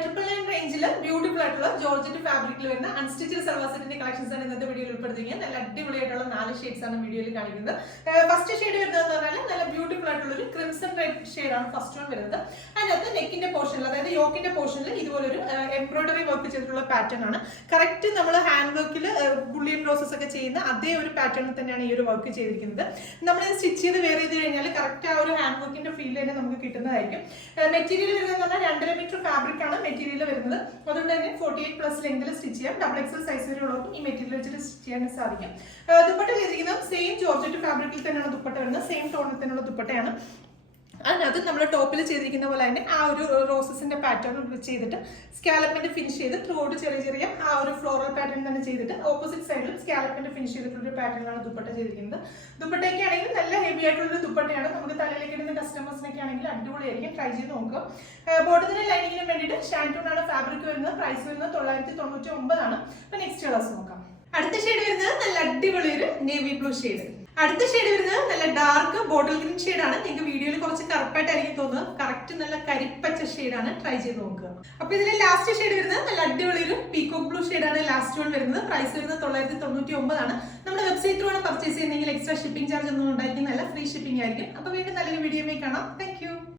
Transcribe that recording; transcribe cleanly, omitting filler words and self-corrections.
999 റേഞ്ചിൽ ബ്യൂട്ടിഫുൾ ആയിട്ടുള്ള ജോർജറ്റ് ഫാബ്രിക്കിൽ വരുന്ന അൺസ്റ്റിച്ചഡ് സൽവാർ സെറ്റിന്റെ കളക്ഷൻസ് ആണ് ഇന്നത്തെ വീഡിയോയിൽ ഉൾപ്പെടുത്തിയിരിക്കുന്നത്. നല്ല അടിപൊളിയായിട്ടുള്ള 4 ഷെയ്ഡ്സ് ആണ് വീഡിയോയിൽ കാണിക്കുന്നത്. ഫസ്റ്റ് ഷെയ്ഡ് വരുന്നതെന്ന് പറഞ്ഞാൽ നല്ല ബ്യൂട്ടിഫുൾ ആയിട്ടുള്ള ഒരു ക്രിംസൺ റെഡ് ഷെയ്ഡ് ആണ് ഫസ്റ്റ് വൺ വരുന്നത്. അതിനകത്ത് നെക്കിന്റെ പോർഷനിൽ, അതായത് യോക്കിന്റെ പോർഷനിൽ ഇതുപോലൊരു എംബ്രോയിഡറി വർക്ക് ചെയ്തിട്ടുള്ള പാറ്റേൺ ആണ്. കറക്റ്റ് നമ്മൾ ഹാൻഡ് വർക്കിൽ ബുള്ളിയൻ റോസസ് ഒക്കെ ചെയ്യുന്ന അതേ ഒരു പാറ്റേണിൽ തന്നെയാണ് ഈ ഒരു വർക്ക് ചെയ്തിരിക്കുന്നത്. നമ്മൾ സ്റ്റിച്ച് ചെയ്ത് വെയർ ചെയ്ത് കഴിഞ്ഞാൽ കറക്റ്റ് ആ ഒരു ഹാൻഡ് വർക്കിന്റെ ഫീൽ തന്നെ നമുക്ക് കിട്ടുന്നതായിരിക്കും. മെറ്റീരിയൽ വരുന്നത് പറഞ്ഞാൽ 2.5 മീറ്റർ ഫാബ്രിക് ആണ് മെറ്റീരിയൽ വരുന്നത്. അതുകൊണ്ട് തന്നെ 48+ ലെങ്തിൽ സ്റ്റിച്ച് ചെയ്യാം. XXL സൈസ് വരെയുള്ളവർക്കും ഈ മെറ്റീരിയൽ വെച്ചിട്ട് സ്റ്റിച്ച് ചെയ്യാൻ സാധിക്കും. ദുപ്പട്ട ചെയ്തിരിക്കുന്നത് സെയിം ജോർജറ്റ് ഫാബ്രിക്കിൽ തന്നെയാണ് ദുപ്പട്ട വരുന്നത്. സെയിം ടോണിൽ തന്നെയുള്ള ദുപ്പട്ടയാണ്. അതിനകത്ത് നമ്മൾ ടോപ്പിൽ ചെയ്തിരിക്കുന്ന പോലെ തന്നെ ആ ഒരു റോസസിന്റെ പാറ്റേൺ ചെയ്തിട്ട് സ്കാലപ്പിന്റെ ഫിനിഷ് ചെയ്ത് ത്രൂ ഔട്ട് ചെറിയ ചെറിയ ആ ഒരു ഫ്ലോറൽ പാറ്റേൺ തന്നെ ചെയ്തിട്ട് ഓപ്പോസിറ്റ് സൈഡിലും സ്കാലപ്പിന്റെ ഫിനിഷ് ചെയ്തിട്ടുള്ള പാറ്റേണിലാണ് ദുപ്പട്ട ചെയ്തിരിക്കുന്നത്. ദുപ്പട്ടയൊക്കെ ആണെങ്കിൽ നല്ല ഹെവി ആയിട്ടുള്ള ദുപ്പട്ടയാണ്. നമുക്ക് തലയിലേക്ക് ഇടുന്ന കസ്റ്റമേഴ്സിനൊക്കെ ആണെങ്കിൽ അടിപൊളിയായിരിക്കും. ട്രൈ ചെയ്ത് നോക്കുക. ബോട്ടത്തിന് ലൈനിങ്ങിന് വേണ്ടിയിട്ട് ഷാൻറ്റൂൺ ആണ് ഫാബ്രിക് വരുന്നത്. പ്രൈസ് വരുന്നത് 999 ആണ്. അപ്പൊ നെക്സ്റ്റ് കളേഴ്സ് നോക്കാം. അടുത്ത ഷെയ്ഡ് വരുന്നത് നല്ല അടിപൊളി ഒരു നേവി ബ്ലൂ ഷെയ്ഡ്. അടുത്ത ഷെയ്ഡ് വരുന്നത് നല്ല ഡാർക്ക് ബോട്ടിൽ ഗ്രീൻ ഷെയ്ഡ് ആണ്. നിങ്ങൾക്ക് വീഡിയോയിൽ കുറച്ച് കറുപ്പായിട്ടായിരിക്കും തോന്നുന്നത്. കറക്റ്റ് നല്ല കരിപ്പച്ച ഷെയ്ഡാണ്. ട്രൈ ചെയ്ത് നോക്കുക. അപ്പൊ ഇതിലെ ലാസ്റ്റ് ഷെയ്ഡ് വരുന്നത് നല്ല അടിപൊളി ഒരു പീകോക്ക് ബ്ലൂ ഷെയ്ഡാണ് ലാസ്റ്റ് വൺ വരുന്നത്. പ്രൈസ് വരുന്നത് 999 ആണ്. നമ്മുടെ വെബ്സൈറ്റ് ത്രൂ ആണ് പർച്ചേസ് ചെയ്യുന്നതെങ്കിൽ എക്സ്ട്രാ ഷിപ്പിംഗ് ചാർജ് ഒന്നും ഉണ്ടായിരിക്കുന്നതല്ല, ഫ്രീ ഷിപ്പിംഗ് ആയിരിക്കും. അപ്പൊ വീണ്ടും നല്ലൊരു വീഡിയോയിൽ കാണാം. Thank you.